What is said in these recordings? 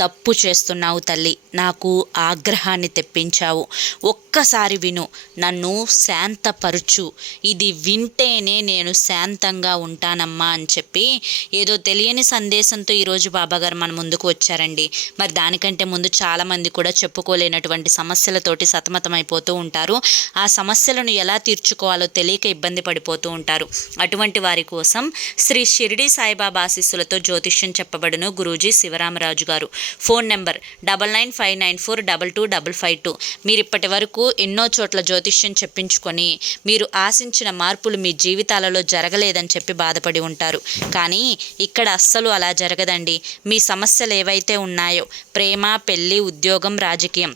తప్పు చేస్తున్నావు తల్లి. నాకు ఆగ్రహాన్ని తెప్పించావు. ఒక్కసారి విను నన్ను శాంతపరుచు. ఇది వింటేనే నేను శాంతంగా ఉంటానమ్మా అని చెప్పి ఏదో తెలియని సందేశంతో ఈరోజు బాబాగారు మన ముందుకు వచ్చారండి. మరి దానికంటే ముందు చాలామంది కూడా చెప్పుకోలేనటువంటి సమస్యలతోటి సతమతమైపోతూ ఉంటారు. ఆ సమస్యలను ఎలా తీర్చుకోవాలో తెలియక ఇబ్బంది పడిపోతూ ఉంటారు. అటువంటి వారి కోసం శ్రీ షిరిడి సాయిబాబా ఆశీస్సులతో జ్యోతిష్యం చెప్పబడును గురూజీ శివరామరాజు గారు. Phone number double nine five nine four double two double five two. మీరు ఇప్పటి వరకు ఎన్నో చోట్ల జ్యోతిష్యం చెప్పించుకొని మీరు ఆశించిన మార్పులు మీ జీవితాలలో జరగలేదని చెప్పి బాధపడి ఉంటారు. కానీ ఇక్కడ అస్సలు అలా జరగదండి. మీ సమస్యలు ఏవైతే ఉన్నాయో ప్రేమ పెళ్ళి ఉద్యోగం రాజకీయం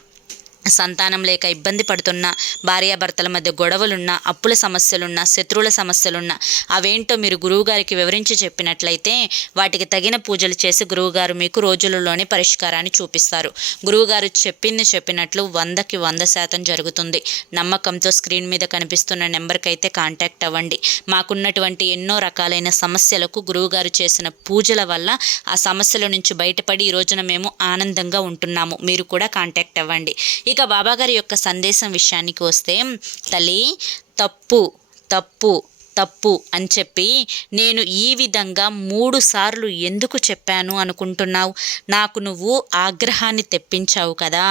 సంతానం లేక ఇబ్బంది పడుతున్న భార్యాభర్తల మధ్య గొడవలున్నా అప్పుల సమస్యలున్నా శత్రువుల సమస్యలున్నా అవేంటో మీరు గురువుగారికి వివరించి చెప్పినట్లయితే వాటికి తగిన పూజలు చేసి గురువుగారు మీకు రోజులలోనే పరిష్కారాన్ని చూపిస్తారు. గురువుగారు చెప్పింది చెప్పినట్లు వందకి వంద శాతం జరుగుతుంది. నమ్మకంతో స్క్రీన్ మీద కనిపిస్తున్న నెంబర్కి అయితే కాంటాక్ట్ అవ్వండి. మాకున్నటువంటి ఎన్నో రకాలైన సమస్యలకు గురువుగారు చేసిన పూజల వల్ల ఆ సమస్యల నుంచి బయటపడి ఈ రోజున మేము ఆనందంగా ఉంటున్నాము. మీరు కూడా కాంటాక్ట్ అవ్వండి. ఇక బాబాగారి యొక్క సందేశం విషయానికి వస్తే తల్లి తప్పు తప్పు తప్పు అని చెప్పి నేను ఈ విధంగా మూడు సార్లు ఎందుకు చెప్పాను అనుకుంటున్నావు? నాకు నువ్వు ఆగ్రహాన్ని తెప్పించావు కదా.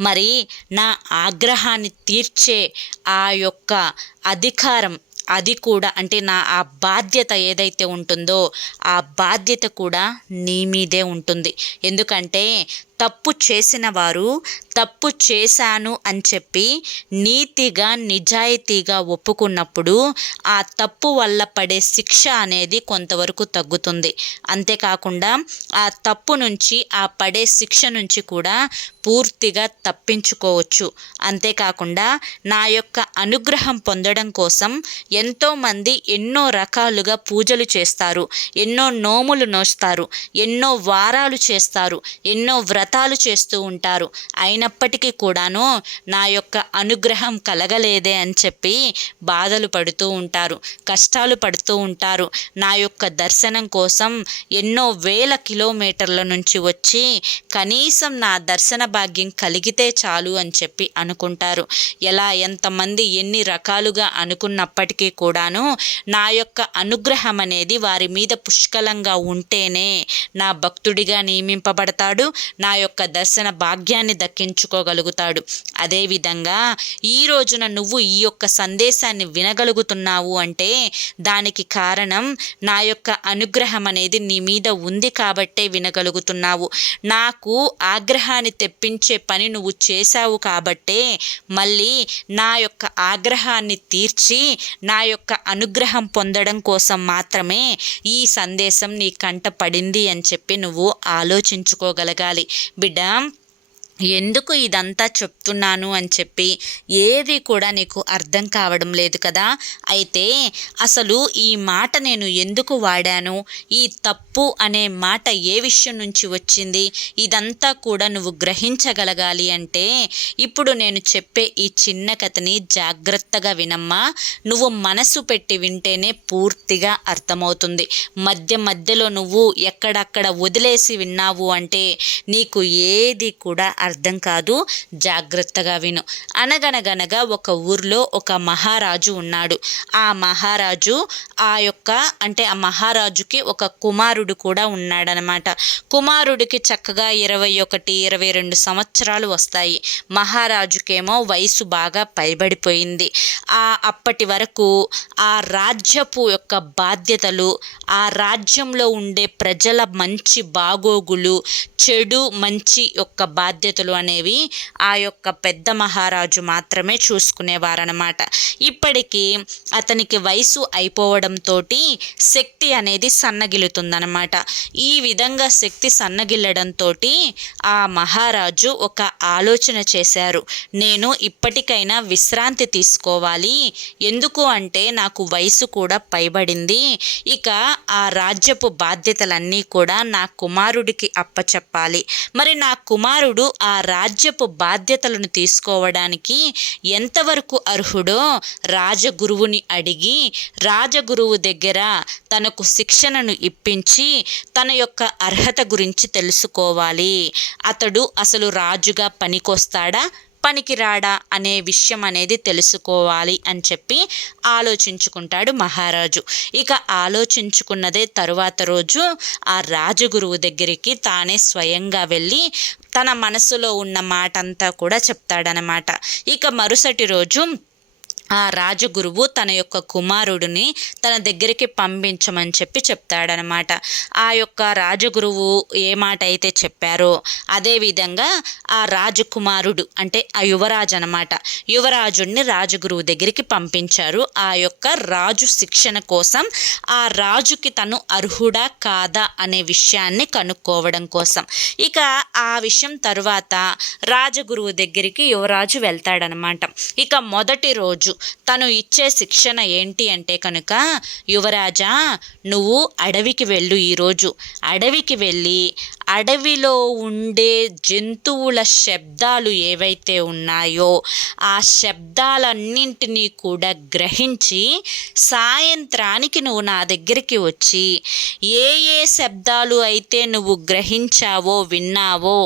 మరి నా ఆగ్రహాన్ని తీర్చే ఆ యొక్క అధికారం అది కూడా అంటే నా ఆ బాధ్యత ఏదైతే ఉంటుందో ఆ బాధ్యత కూడా నీ మీదే ఉంటుంది. ఎందుకంటే తప్పు చేసిన వారు తప్పు చేశాను అని చెప్పి నీతిగా నిజాయితీగా ఒప్పుకున్నప్పుడు ఆ తప్పు వల్ల పడే శిక్ష అనేది కొంతవరకు తగ్గుతుంది. అంతేకాకుండా ఆ తప్పు నుంచి ఆ పడే శిక్ష నుంచి కూడా పూర్తిగా తప్పించుకోవచ్చు. అంతేకాకుండా నా యొక్క అనుగ్రహం పొందడం కోసం ఎంతోమంది ఎన్నో రకాలుగా పూజలు చేస్తారు. ఎన్నో నోములు నోస్తారు. ఎన్నో వారాలు చేస్తారు. ఎన్నో వ్రతాలు చేస్తూ ఉంటారు. అయినప్పటికీ కూడాను నా యొక్క అనుగ్రహం కలగలేదే అని చెప్పి బాధలు పడుతూ ఉంటారు. కష్టాలు పడుతూ ఉంటారు. నా యొక్క దర్శనం కోసం ఎన్నో వేల కిలోమీటర్ల నుంచి వచ్చి కనీసం నా దర్శన భాగ్యం కలిగితే చాలు అని చెప్పి అనుకుంటారు. ఎలా ఎంతమంది ఎన్ని రకాలుగా అనుకున్నప్పటికీ కూడాను నా యొక్క అనుగ్రహం అనేది వారి మీద పుష్కలంగా ఉంటేనే నా భక్తుడిగా నియమింపబడతాడు. నా యొక్క దర్శన భాగ్యాన్ని దక్కించుకోగలుగుతాడు. అదేవిధంగా ఈ రోజున నువ్వు ఈ యొక్క సందేశాన్ని వినగలుగుతున్నావు అంటే దానికి కారణం నా యొక్క అనుగ్రహం అనేది నీ మీద ఉంది కాబట్టే వినగలుగుతున్నావు. నాకు ఆగ్రహాన్ని తెప్పించే పని నువ్వు చేశావు కాబట్టే మళ్ళీ నా యొక్క ఆగ్రహాన్ని తీర్చి నా యొక్క అనుగ్రహం పొందడం కోసం మాత్రమే ఈ సందేశం నీ కంట పడింది అని చెప్పి నువ్వు ఆలోచించుకోగలగాలి. బిడ్డ ఎందుకు ఇదంతా చెప్తున్నాను అని చెప్పి ఏది కూడా నీకు అర్థం కావడం లేదు కదా? అయితే అసలు ఈ మాట నేను ఎందుకు వాడాను? ఈ తప్పు అనే మాట ఏ విషయం నుంచి వచ్చింది? ఇదంతా కూడా నువ్వు గ్రహించగలగాలి అంటే ఇప్పుడు నేను చెప్పే ఈ చిన్న కథని జాగ్రత్తగా వినమ్మా. నువ్వు మనసు పెట్టి వింటేనే పూర్తిగా అర్థమవుతుంది. మధ్య మధ్యలో నువ్వు ఎక్కడక్కడ వదిలేసి విన్నావు అంటే నీకు ఏది కూడా అర్థం కాదు. జాగ్రత్తగా విను. అనగనగనగా ఒక ఊర్లో ఒక మహారాజు ఉన్నాడు. ఆ మహారాజు ఆ యొక్క అంటే ఆ మహారాజుకి ఒక కుమారుడు కూడా ఉన్నాడనమాట. కుమారుడికి చక్కగా ఇరవై ఒకటి ఇరవై రెండు సంవత్సరాలు వస్తాయి. మహారాజుకేమో వయసు బాగా పైబడిపోయింది. ఆ అప్పటి వరకు ఆ రాజ్యపు యొక్క బాధ్యతలు ఆ రాజ్యంలో ఉండే ప్రజల మంచి బాగోగులు చెడు మంచి యొక్క బాధ్యత బాధ్యతలు అనేవి ఆ యొక్క పెద్ద మహారాజు మాత్రమే చూసుకునేవారనమాట ఇప్పటికీ అతనికి వయసు అయిపోవడంతో శక్తి అనేది సన్నగిలుతుందనమాట ఈ విధంగా శక్తి సన్నగిల్లడంతో ఆ మహారాజు ఒక ఆలోచన చేశారు. నేను ఇప్పటికైనా విశ్రాంతి తీసుకోవాలి. ఎందుకు అంటే నాకు వయసు కూడా పైబడింది. ఇక ఆ రాజ్యపు బాధ్యతలన్నీ కూడా నా కుమారుడికి అప్పచెప్పాలి. మరి నా కుమారుడు ఆ ఆ రాజ్యపు బాధ్యతలను తీసుకోవడానికి ఎంతవరకు అర్హుడో రాజగురువుని అడిగి రాజగురువు దగ్గర తనకు శిక్షణను ఇప్పించి తన యొక్క అర్హత గురించి తెలుసుకోవాలి. అతడు అసలు రాజుగా పనికొస్తాడా? పనికిరాడా అనే విషయం అనేది తెలుసుకోవాలి అని చెప్పి ఆలోచించుకుంటాడు మహారాజు. ఇక ఆలోచించుకున్నదే తరువాత రోజు ఆ రాజగురువు దగ్గరికి తానే స్వయంగా వెళ్ళి తన మనసులో ఉన్న మాట అంతా కూడా చెప్తాడనమాట. ఇక మరుసటి రోజు ఆ రాజగురువు తన యొక్క కుమారుడిని తన దగ్గరికి పంపించమని చెప్పి చెప్తాడనమాట. ఆ యొక్క రాజగురువు ఏ మాట అయితే చెప్పారో అదేవిధంగా ఆ రాజకుమారుడు అంటే ఆ యువరాజు అనమాట యువరాజుని రాజగురువు దగ్గరికి పంపించారు. ఆ యొక్క రాజు శిక్షణ కోసం ఆ రాజుకి తను అర్హుడా కాదా అనే విషయాన్ని కనుక్కోవడం కోసం. ఇక ఆ విషయం తరువాత రాజగురువు దగ్గరికి యువరాజు వెళ్తాడనమాట. ఇక మొదటి రోజు తను ఇచ్చే శిక్షణ ఏంటి అంటే కనుక యువరాజా నువ్వు అడవికి వెళ్ళు ఈరోజు. అడవికి వెళ్ళి అడవిలో ఉండే జంతువుల శబ్దాలు ఏవైతే ఉన్నాయో ఆ శబ్దాలన్నింటినీ కూడా గ్రహించి సాయంత్రానికి నువ్వు నా దగ్గరికి వచ్చి ఏ ఏ శబ్దాలు అయితే నువ్వు గ్రహించావో విన్నావో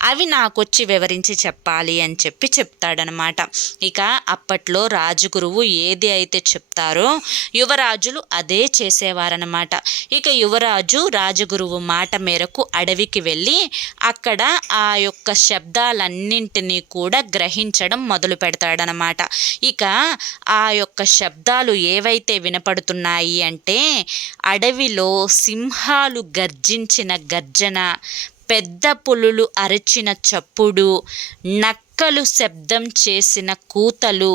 అవి నాకొచ్చి వివరించి చెప్పాలి అని చెప్పి చెప్తాడనమాట. ఇక అప్పట్లో రాజగురువు ఏది అయితే చెప్తారో యువరాజులు అదే చేసేవారనమాట. ఇక యువరాజు రాజగురువు మాట మేరకు అడవి అడవికి వెళ్ళి అక్కడ ఆ యొక్క శబ్దాలన్నింటినీ కూడా గ్రహించడం మొదలు పెడతాడనమాట. ఇక ఆ యొక్క శబ్దాలు ఏవైతే వినపడుతున్నాయి అంటే అడవిలో సింహాలు గర్జించిన గర్జన పెద్ద పులులు అరిచిన చప్పుడు నక్కలు శబ్దం చేసిన కూతలు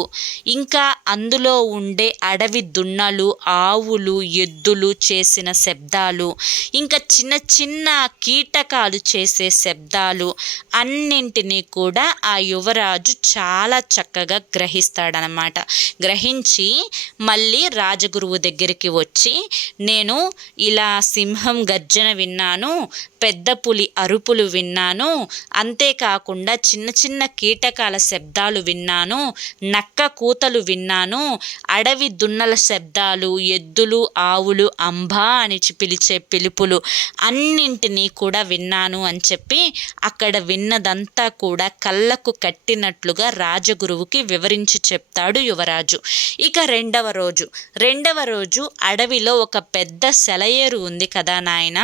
ఇంకా అందులో ఉండే అడవి దున్నలు ఆవులు ఎద్దులు చేసిన శబ్దాలు ఇంకా చిన్న చిన్న కీటకాలు చేసే శబ్దాలు అన్నింటినీ కూడా ఆ యువరాజు చాలా చక్కగా గ్రహిస్తాడనమాట. గ్రహించి మళ్ళీ రాజగురువు దగ్గరికి వచ్చి నేను ఇలా సింహం గర్జన విన్నాను పెద్ద పులి అరుపులు విన్నాను అంతేకాకుండా చిన్న చిన్న కీటకాల శబ్దాలు విన్నాను నక్క కూతలు విన్నాను అడవి దున్నల శబ్దాలు ఎద్దులు ఆవులు అంబా అని పిలిచే పిలుపులు అన్నింటినీ కూడా విన్నాను అని చెప్పి అక్కడ విన్నదంతా కూడా కళ్ళకు కట్టినట్లుగా రాజగురువుకి వివరించి చెప్తాడు యువరాజు. ఇక రెండవ రోజు రెండవ రోజు అడవిలో ఒక పెద్ద సెలయేరు ఉంది కదా నాయన?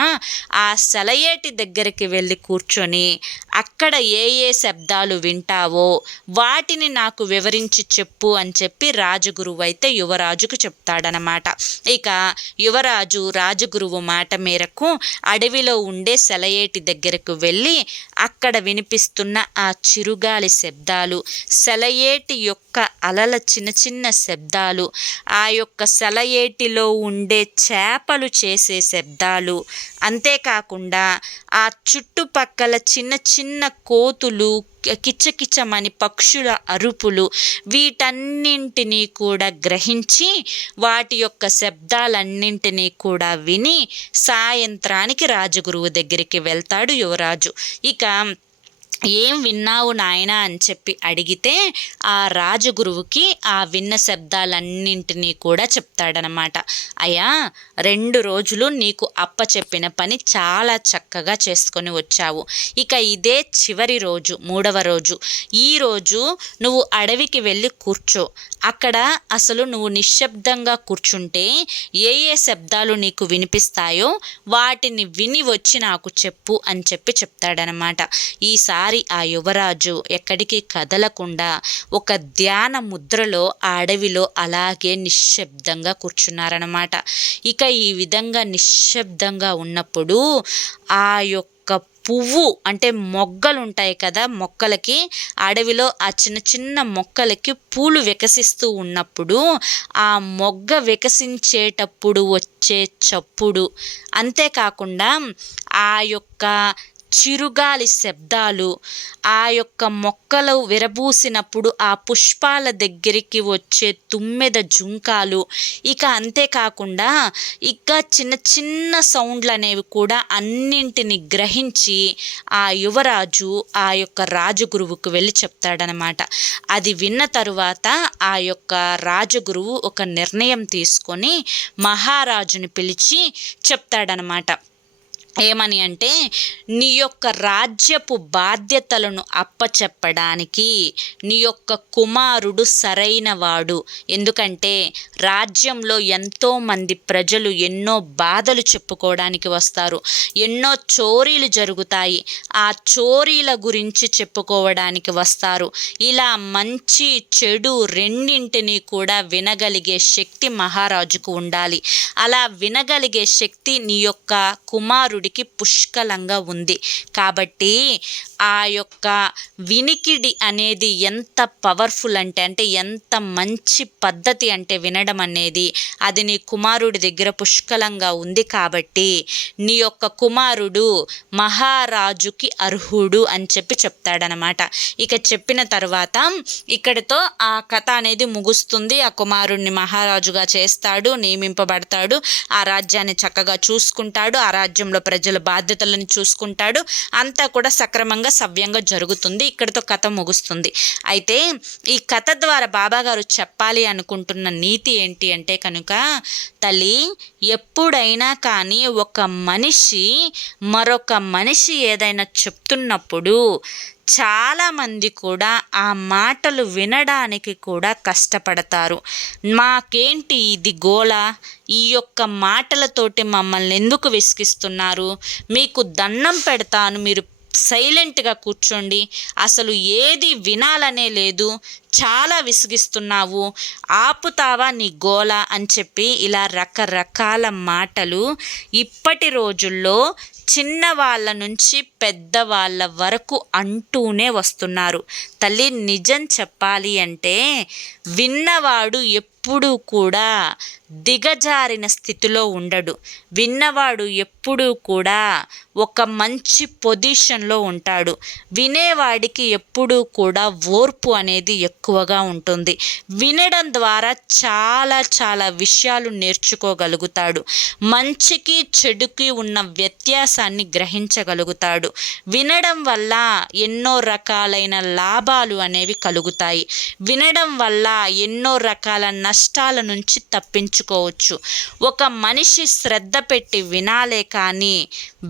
ఆ సెలయేటి దగ్గరికి వెళ్ళి కూర్చొని అక్కడ ఏ ఏ శబ్దాలు వింటావో వాటిని నాకు వివరించి చెప్పు అని చెప్పి రాజగురువు అయితే యువరాజుకు చెప్తాడనమాట. ఇక యువరాజు రాజగురువు మాట మేరకు అడవిలో ఉండే సెలయేటి దగ్గరకు వెళ్ళి అక్కడ వినిపిస్తున్న ఆ చిరుగాలి శబ్దాలు సెలయేటి యొక్క అలల చిన్న చిన్న శబ్దాలు ఆ యొక్క సెలయేటిలో ఉండే చేపలు చేసే శబ్దాలు అంతేకాకుండా ఆ చుట్టుపక్కల చిన్న చిన్న కోతులు కిచ్చకిచ్చమని పక్షుల అరుపులు వీటన్నింటినీ కూడా గ్రహించి వాటి యొక్క శబ్దాలన్నింటినీ కూడా విని సాయంత్రానికి రాజగురువు దగ్గరికి వెళ్తాడు యువరాజు. ఇక ఏం విన్నావు నాయన అని చెప్పి అడిగితే ఆ రాజగురువుకి ఆ విన్న శబ్దాలన్నింటినీ కూడా చెప్తాడనమాట. అయ్యా రెండు రోజులు నీకు అప్ప చెప్పిన పని చాలా చక్కగా చేసుకొని వచ్చావు. ఇక ఇదే చివరి రోజు మూడవ రోజు. ఈ రోజు నువ్వు అడవికి వెళ్ళి కూర్చో. అక్కడ అసలు నువ్వు నిశ్శబ్దంగా కూర్చుంటే ఏ ఏ శబ్దాలు నీకు వినిపిస్తాయో వాటిని విని వచ్చి నాకు చెప్పు అని చెప్పి చెప్తాడనమాట. ఈసారి ఆ యువరాజు ఎక్కడికి కదలకుండా ఒక ధ్యాన ముద్రలో ఆ అడవిలో అలాగే నిశ్శబ్దంగా కూర్చున్నారనమాట ఇక ఈ విధంగా నిశ్శబ్దంగా ఉన్నప్పుడు ఆ యొక్క పువ్వు అంటే మొగ్గలు ఉంటాయి కదా మొక్కలకి అడవిలో ఆ చిన్న చిన్న మొక్కలకి పూలు వికసిస్తూ ఉన్నప్పుడు ఆ మొగ్గ వికసించేటప్పుడు వచ్చే చప్పుడు. అంతేకాకుండా ఆ యొక్క చిరుగాలి శబ్దాలు. ఆ యొక్క మొక్కలు విరబూసినప్పుడు ఆ పుష్పాల దగ్గరికి వచ్చే తుమ్మెద జుంకాలు. ఇక అంతేకాకుండా ఇక చిన్న చిన్న సౌండ్లు అనేవి కూడా అన్నింటిని గ్రహించి ఆ యువరాజు ఆ యొక్క రాజగురువుకు వెళ్ళి చెప్తాడనమాట. అది విన్న తరువాత ఆ యొక్క రాజగురువు ఒక నిర్ణయం తీసుకొని మహారాజుని పిలిచి చెప్తాడనమాట. ఏమని అంటే నీ యొక్క రాజ్యపు బాధ్యతలను అప్పచెప్పడానికి నీ యొక్క కుమారుడు సరైనవాడు. ఎందుకంటే రాజ్యంలో ఎంతోమంది ప్రజలు ఎన్నో బాధలు చెప్పుకోవడానికి వస్తారు. ఎన్నో చోరీలు జరుగుతాయి. ఆ చోరీల గురించి చెప్పుకోవడానికి వస్తారు. ఇలా మంచి చెడు రెండింటినీ కూడా వినగలిగే శక్తి మహారాజుకు ఉండాలి. అలా వినగలిగే శక్తి నీ యొక్క కుమారుడు దేవుడికి పుష్కలంగా ఉంది. కాబట్టి ఆ యొక్క వినికిడి అనేది ఎంత పవర్ఫుల్ అంటే అంటే ఎంత మంచి పద్ధతి అంటే వినడం అనేది అది నీ కుమారుడి దగ్గర పుష్కలంగా ఉంది కాబట్టి నీ యొక్క కుమారుడు మహారాజుకి అర్హుడు అని చెప్పి చెప్తాడనమాట. ఇక చెప్పిన తర్వాత ఇక్కడితో ఆ కథ అనేది ముగుస్తుంది. ఆ కుమారుడిని మహారాజుగా చేస్తాడు నియమింపబడతాడు ఆ రాజ్యాన్ని చక్కగా చూసుకుంటాడు ఆ రాజ్యంలో ప్రజల బాధ్యతలను చూసుకుంటాడు. అంతా కూడా సక్రమంగా సవ్యంగా జరుగుతుంది. ఇక్కడితో కథ ముగుస్తుంది. అయితే ఈ కథ ద్వారా బాబాగారు చెప్పాలి అనుకుంటున్న నీతి ఏంటి అంటే కనుక తల్లి ఎప్పుడైనా కానీ ఒక మనిషి మరొక మనిషి ఏదైనా చెప్తున్నప్పుడు చాలామంది కూడా ఆ మాటలు వినడానికి కూడా కష్టపడతారు. మాకేంటి ఇది గోల? ఈ యొక్క మాటలతోటి మమ్మల్ని ఎందుకు విసిగిస్తున్నారు? మీకు దండం పెడతాను మీరు సైలెంట్గా కూర్చోండి. అసలు ఏది వినాలనే లేదు. చాలా విసిగిస్తున్నావు. ఆపుతావా నీ గోల? అని చెప్పి ఇలా రకరకాల మాటలు ఇప్పటి రోజుల్లో చిన్నవాళ్ళ నుంచి పెద్దవాళ్ళ వరకు అంటూనే వస్తున్నారు. తల్లి నిజం చెప్పాలి అంటే విన్నవాడు ఎప్పుడూ కూడా దిగజారిన స్థితిలో ఉండడు. విన్నవాడు ఎప్పుడూ కూడా ఒక మంచి పొజిషన్లో ఉంటాడు. వినేవాడికి ఎప్పుడూ కూడా ఓర్పు అనేది ఎక్కువగా ఉంటుంది. వినడం ద్వారా చాలా చాలా విషయాలు నేర్చుకోగలుగుతాడు. మంచికి చెడుకి ఉన్న వ్యత్యాసాన్ని గ్రహించగలుగుతాడు. వినడం వల్ల ఎన్నో రకాలైన లాభాలు అనేవి కలుగుతాయి. వినడం వల్ల ఎన్నో రకాల కష్టాల నుంచి తప్పించుకోవచ్చు. ఒక మనిషి శ్రద్ధ పెట్టి వినాలే కానీ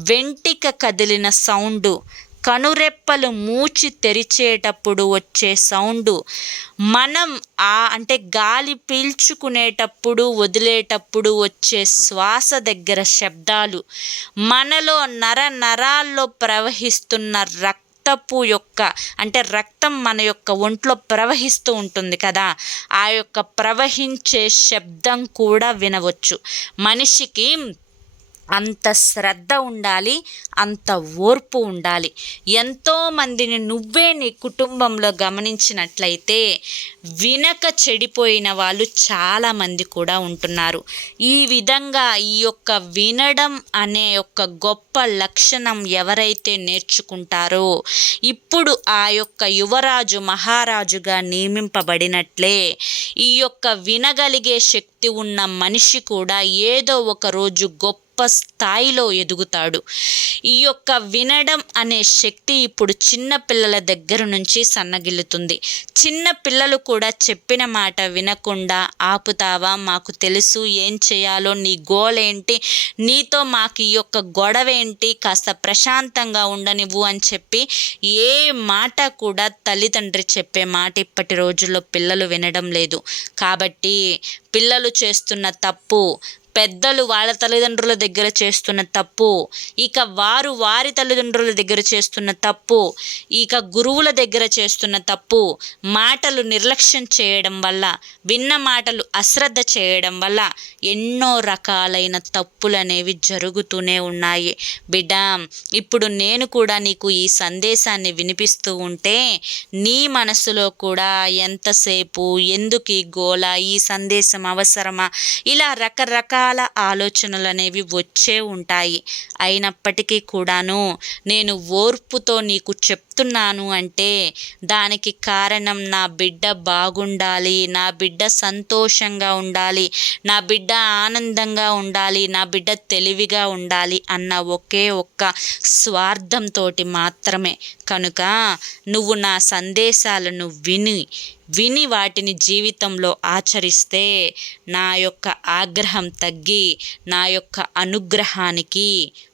వెంటిక కదిలిన సౌండు కనురెప్పలు మూచి తెరిచేటప్పుడు వచ్చే సౌండు మనం ఆ అంటే గాలి పీల్చుకునేటప్పుడు వదిలేటప్పుడు వచ్చే శ్వాస దగ్గర శబ్దాలు మనలో నర నరాల్లో ప్రవహిస్తున్న రక్త రక్తపు యొక్క అంటే రక్తం మన యొక్క ఒంట్లో ప్రవహిస్తూ ఉంటుంది కదా ఆ యొక్క ప్రవహించే శబ్దం కూడా వినవచ్చు. మనిషికి అంత శ్రద్ధ ఉండాలి అంత ఓర్పు ఉండాలి. ఎంతోమందిని నువ్వే నీ కుటుంబంలో గమనించినట్లయితే వినక చెడిపోయిన వాళ్ళు చాలామంది కూడా ఉంటున్నారు. ఈ విధంగా ఈ యొక్క వినడం అనే యొక్క గొప్ప లక్షణం ఎవరైతే నేర్చుకుంటారో ఇప్పుడు ఆ యొక్క యువరాజు మహారాజుగా నియమింపబడినట్లే ఈ యొక్క వినగలిగే శక్తి ఉన్న మనిషి కూడా ఏదో ఒక రోజు గొప్ప గొప్ప స్థాయిలో ఎదుగుతాడు. ఈ యొక్క వినడం అనే శక్తి ఇప్పుడు చిన్న పిల్లల దగ్గర నుంచి సన్నగిల్లుతుంది. చిన్న పిల్లలు కూడా చెప్పిన మాట వినకుండా ఆపుతావా? మాకు తెలుసు ఏం చేయాలో నీ గోల్ ఏంటి? నీతో మాకు ఈ యొక్క గొడవ ఏంటి? కాస్త ప్రశాంతంగా ఉండనివ్వు అని చెప్పి ఏ మాట కూడా తల్లిదండ్రి చెప్పే మాట ఇప్పటి రోజుల్లో పిల్లలు వినడం లేదు. కాబట్టి పిల్లలు చేస్తున్న తప్పు పెద్దలు వాళ్ళ తల్లిదండ్రుల దగ్గర చేస్తున్న తప్పు ఇక వారు వారి తల్లిదండ్రుల దగ్గర చేస్తున్న తప్పు ఇక గురువుల దగ్గర చేస్తున్న తప్పు మాటలు నిర్లక్ష్యం చేయడం వల్ల విన్న మాటలు అశ్రద్ధ చేయడం వల్ల ఎన్నో రకాలైన తప్పులు అనేవి జరుగుతూనే ఉన్నాయి. బిడ్డ ఇప్పుడు నేను కూడా నీకు ఈ సందేశాన్ని వినిపిస్తూ ఉంటే నీ మనసులో కూడా ఎంతసేపు ఎందుకు ఈ గోళ ఈ సందేశం అవసరమా? ఇలా రకరకాల ఆలోచనలు అనేవి వచ్చే ఉంటాయి. అయినప్పటికీ కూడాను నేను ఓర్పుతో నీకు చెప్తున్నాను అంటే దానికి కారణం నా బిడ్డ బాగుండాలి నా బిడ్డ సంతోషంగా ఉండాలి నా బిడ్డ ఆనందంగా ఉండాలి నా బిడ్డ తెలివిగా ఉండాలి అన్న ఒకే ఒక్క స్వార్థంతో మాత్రమే. కనుక నువ్వు నా సందేశాలను విని విని వాటిని జీవితంలో ఆచరిస్తే నా యొక్క ఆగ్రహం తగ్గి నా యొక్క అనుగ్రహానికి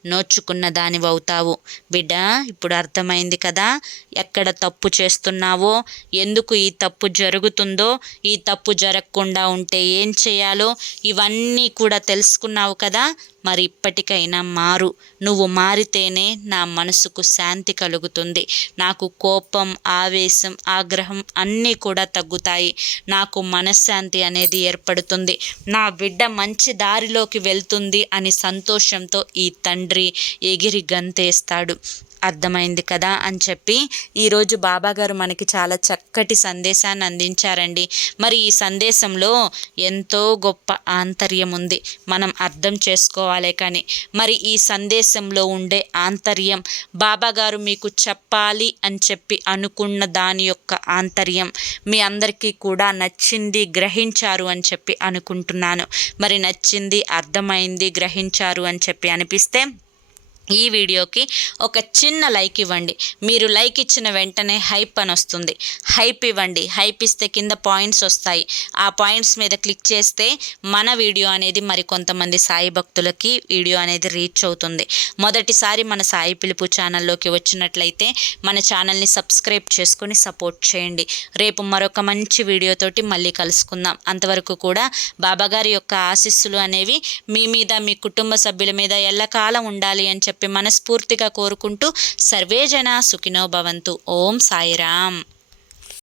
నోచుకున్న దానివవుతావు. బిడ్డ ఇప్పుడు అర్థమైంది కదా? ఎక్కడ తప్పు చేస్తున్నావో? ఎందుకు ఈ తప్పు జరుగుతుందో? ఈ తప్పు జరగకుండా ఉంటే ఏం చేయాలో? ఇవన్నీ కూడా తెలుసుకున్నావు కదా? మరి ఇప్పటికైనా మారు. నువ్వు మారితేనే నా మనసుకు శాంతి కలుగుతుంది. నాకు కోపం ఆవేశం ఆగ్రహం అన్నీ కూడా తగ్గుతాయి. నాకు మనశ్శాంతి అనేది ఏర్పడుతుంది. నా బిడ్డ మంచి దారిలోకి వెళ్తుంది అని సంతోషంతో ఈ తండ్రి ఎగిరి గంతేస్తాడు. అర్థమైంది కదా అని చెప్పి ఈరోజు బాబాగారు మనకి చాలా చక్కటి సందేశాన్ని అందించారండి. మరి ఈ సందేశంలో ఎంతో గొప్ప ఆంతర్యం ఉంది. మనం అర్థం చేసుకోవాలే కానీ. మరి ఈ సందేశంలో ఉండే ఆంతర్యం బాబాగారు మీకు చెప్పాలి అని చెప్పి అనుకున్న దాని యొక్క ఆంతర్యం మీ అందరికీ కూడా నచ్చింది గ్రహించారు అని చెప్పి అనుకుంటున్నాను. మరి నచ్చింది అర్థమైంది గ్రహించారు అని చెప్పి అనిపిస్తే ఈ వీడియోకి ఒక చిన్న లైక్ ఇవ్వండి. మీరు లైక్ ఇచ్చిన వెంటనే హైప్ అని వస్తుంది. హైప్ ఇవ్వండి. హైప్ ఇస్తే కింద పాయింట్స్ వస్తాయి. ఆ పాయింట్స్ మీద క్లిక్ చేస్తే మన వీడియో అనేది మరి కొంతమంది సాయి భక్తులకి వీడియో అనేది రీచ్ అవుతుంది. మొదటిసారి మన సాయి పిలుపు ఛానల్లోకి వచ్చినట్లయితే మన ఛానల్ని సబ్స్క్రైబ్ చేసుకొని సపోర్ట్ చేయండి. రేపు మరొక మంచి వీడియోతోటి మళ్ళీ కలుసుకుందాం. అంతవరకు కూడా బాబాగారి యొక్క ఆశీస్సులు అనేవి మీ మీద మీ కుటుంబ సభ్యుల మీద ఎల్లకాలం ఉండాలి అని చెప్పి చెప్పి మనస్ఫూర్తిగా కోరుకుంటూ సర్వే జన సుఖినో భవంతు. ఓం సాయిరామ్.